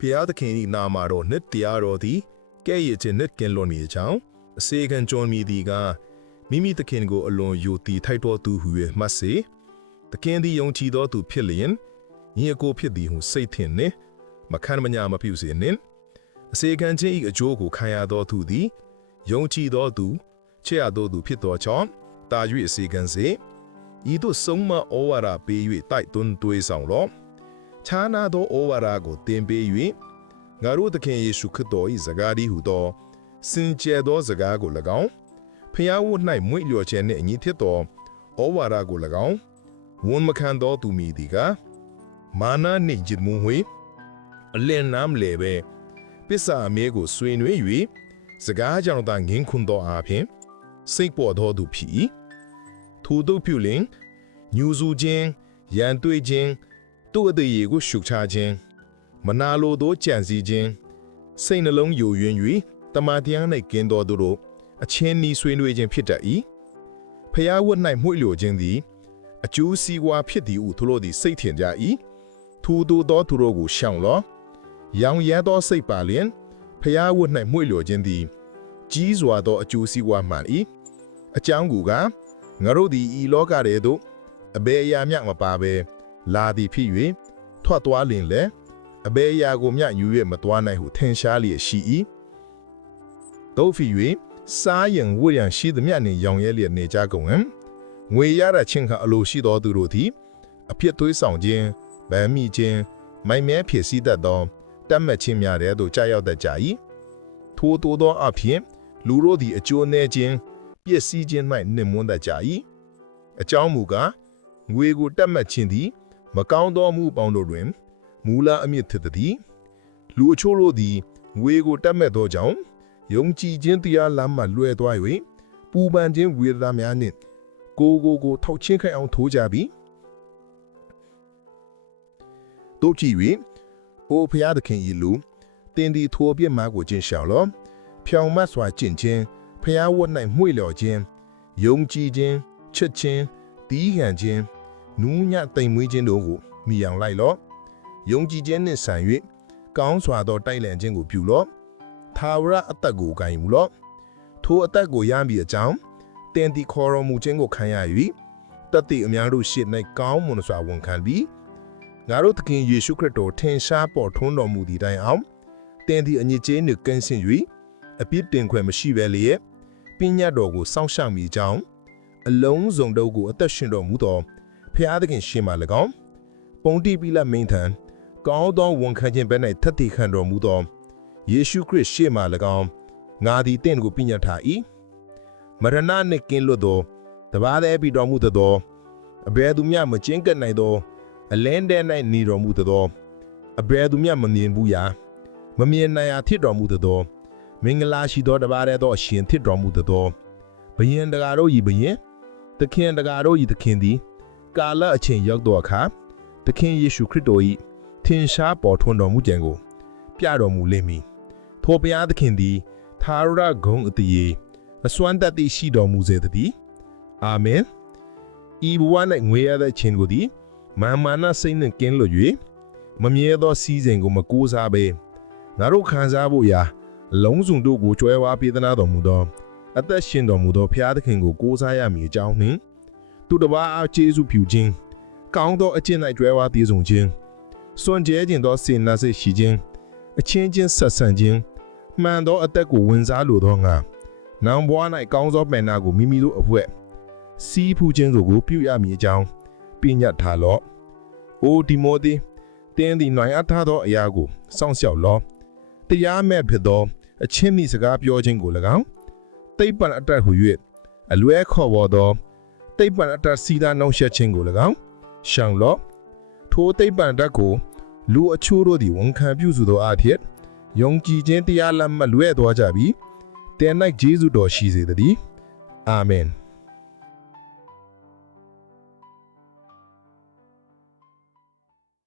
ဖျားသခင်၏နာမတော်နှစ်တရားတော်သည်ကဲ့ရဲ့ခြင်းနှစ်ကင်းလွန်မည်အကြောင်းအစေခံကြုံမည်သည်ကမိမိသခင်ကိုအလွန်ယိုတည်ထိုက်တော်သူဟု၍မှတ်စေသခင်သည်ယုံကြည်သောသူဖြစ်လျင်ညီအကိုဖြစ်သည်ဟုစိတ်ထင်နှင့်မခံမညာမပြုစေနှင့်အစေခံခြင်း၏အကျိုးကိုခံရသောသူသည်ယုံကြည်သောသူချစ်ရသောသူဖြစ်သောကြောင့်တာ၍အစေခံစေဤသို့ဆုံးမဩဝါဒပေး၍တိုက်တွန်းတွေးဆောင်လောခြားနာသောဩဝါဒကိုတင်ပေး၍ငါတို့သခင်ယေရှုခရစ်တော်၏စကားဒီဟုသောစင်ကြယ်သောစကားကို၎င်းဖျားဝတ်၌မွေ့လျော်ခြင်းနှင့်အညီဖြစ်သောဩဝါဒကို၎င်းဝန်မခံသောသူမည်သည်ကမာနနှင့်จิตမူဝေအလင်းနားမလဲပဲပစ္စာအမဲကိုဆွေနွေး၍စကားကြောင့်သာငင်းခွန်းသောအားဖြင့်စိတ်ပေါ်သောသူဖြစ်၏ထိုတို့ပြုလင်ညူစုခြင်းရန်တွေ့ခြင်းသူ့အသေးကိုရှုချခြင်းမနာလိုသောကြံစည်ခြင်းစိတ်နှလုံးယိုယွင်း၍တမန်တရား၌ကင်းတော်သူတို့အချင်းနီးဆွေးနွေးခြင်းဖြစ်တတ်၏ဖျားဝတ်၌မှု့လျော်ခြင်းသည်အကျိုးစီးပွားဖြစ်သည်ဟုသူတို့သည်စိတ်ထင်ကြ၏ထိုတို့သောသူတို့ကိုရှောင်လောရောင်ရဲသောစိတ်ပါလျင်ဖျားဝတ်၌မှု့လျော်ခြင်းသည်ကြီးစွာသောအကျိုးစီးပွားမှန်၏အကြောင်းကူကငါတို့သည်ဤလောကထဲသို့အဘယ်အရာမျှမပါဘဲလာသည်ဖြစ်၍ထွက်သွားလင်လည်းအဘယ်အရာကိုမျှယူ၍မသွားနိုင်ဟုထင်ရှားလျက်ရှိ၏တို့ဖြစ်၍စားရင်ဝတ်ရန်ရှိသည်မျှနှင့်ရောင်ရဲလျက်နေကြကုန်ဟံငွေရတဲ့ချင်းကအလိုရှိသောသူတို့သည်အဖြစ်သွေးဆောင်ခြင်းဗမ်းမိခြင်းမိုင်မဲဖြစ်စည်းတတ်သောတတ်မှတ်ခြင်းများတဲ့သို့ကြာရောက်တတ်ကြ၏ထိုတိုသောအဖြစ်လူတို့သည်အကျိုးနည်းခြင်းပျက်စီးခြင်း၌နှင်မွန်းတတ်ကြ၏အကြောင်းမူကားငွေကိုတတ်မှတ်ခြင်းသည်မကောင်းသောမှုပေါင်းတို့တွင်မူလအမြစ်ဖြစ်သည်လူအချို့တို့သည်ငွေကိုတတ်မှတ်သောကြောင့်ယုံကြည်ခြင်းတရားလမ်းမှလွဲသွား၍ပူပန်ခြင်းဝေဒနာများနှင့်ကိုထောက်ချင်းခိုင်အောင်ထိုးကြပြီတို့ကြည့်၍အိုဖျားသခင်၏လူတင်ဒီထိုပြစ်မှားကိုကျင့်ရှောင်လောဖြောင်မတ်စွာကျင့်ခြင်းဖျားဝတ်၌မှု့လျော်ခြင်းယုံကြည်ခြင်းချစ်ခြင်းတီးခံခြင်းနူးညံ့တိမ်မွေးခြင်းတို့ကိုမိအောင်လိုက်လောယုံကြည်ခြင်းနှင့်ဆိုင်၍ကောင်းစွာသောတိုက်လံခြင်းကိုပြုလောသာဝရအသက်ကိုကိုင်မူလောထိုအသက်ကိုရမည်အကြောင်းတင်ဒီခေါ်တော်မူခြင်းကိုခံရ၍တတ်သည့်အများတို့ရှေ့၌ကောင်းမွန်စွာဝန်ခံပြီးငါတို့သခင်ယေရှုခရစ်တော်ထင်ရှားပေါ်ထွန်းတော်မူသည့်တိုင်အောင်တင်ဒီအညစ်အကြေးနှင့်ကင်းစင်၍အပြစ်တင်ခွင့်မရှိဘဲလျက်ပညာတော်ကိုစောင့်ရှောက်မိကြောင်းအလုံးစုံတို့ကိုအသက်ရှင်တော်မူသောဖျားသခင်ရှင်မှ၎င်းပုံတိပိလမင်းထံကောင်းသောဝန်ခံခြင်းပဲ၌ထပ်တည်ခံတော်မူသောယေရှုခရစ်ရှေ့မှ၎င်းငါသည်တင့်ကိုပညာထား၏မရဏနှင့်ကင်းလွတ်သောတပါးသည်ပြီးတော်မူသောအဘယ်သူမျှမကျင့်ကပ်နိုင်သောအလင်းထဲ၌နေတော်မူသောအဘယ်သူမျှမမြင်ဘူးရာမမြင်နိုင်ရာဖြစ်တော်မူသောမင်္ဂလာရှိသောတပါးတည်းသောအရှင်ဖြစ်တော်မူသောဘယင်တကာတို့၏ဘယင်သခင်တကာတို့၏သခင်သည်ကာလအချိန်ရောက်သောအခါသခင်ယေရှုခရစ်တော်၏ထင်ရှားပေါ်ထွန်းတော်မူခြင်းကိုပြတော်မူလိမ့်မည်ထိုဘုရားသခင်သည်သာရဂုံအတည်အစွမ်းတတ်သိရှိတော်မူစေတည်းအာမင်ဤဘဝ၌ငွေရတဲ့ခြင်းကိုသည်မာနစိတ်နှင့်ကင်းလွတ်၍မမြဲသောစီးစိမ်ကိုမကိုးစားဘဲငါတို့ခံစားဖို့ရာအလုံးစုံတို့ကိုကြွယ်ဝပေးသနာတော်မူသောအသက်ရှင်တော်မူသောဘုရားသခင်ကိုကိုးစားရမည်အကြောင်းနှင့်သူတစ်ပါးအားကျေးဇူးပြုခြင်းကောင်းသောအကျင့်၌ကြွယ်ဝတည်ဆုံခြင်းစွန့်ကြဲခြင်းသောစေနာစိတ်ရှိခြင်းအချင်းချင်းဆက်ဆံခြင်းမှန်သောအသက်ကိုဝင်စားလိုသောငါနောင်ဘဝ၌ကောင်းသောပင်နာကိုမိမိတို့အဖွဲ့စီးဖူးခြင်းကိုပြုရမည်အကြောင်းပညတ်ထားလော့။အိုဒီမိုသေတင်းသည်နိုင်အပ်ထားသောအရာကိုစောင့်ရှောက်လော့။တရားမဲ့ဖြစ်သောအချင်းမိစကားပြောခြင်းကို၎င်းတိပ္ပံအတ္တဟု၍အလွဲခေါ်ဝေါ်သောတိပ္ပံအတ္တစီးသားနှောင့်ယှက်ခြင်းကို၎င်းရှောင်လော့။ထိုတိပ္ပံအတ္တကိုလူအချို့တို့သည်ဝန်ခံပြုစုသောအဖြစ်ယုံကြည်ခြင်းတရားလမ်းမှလွဲသွားကြပြီးတဲ၌ဂျေဇုတော်ရှိစေတည်းအာမင်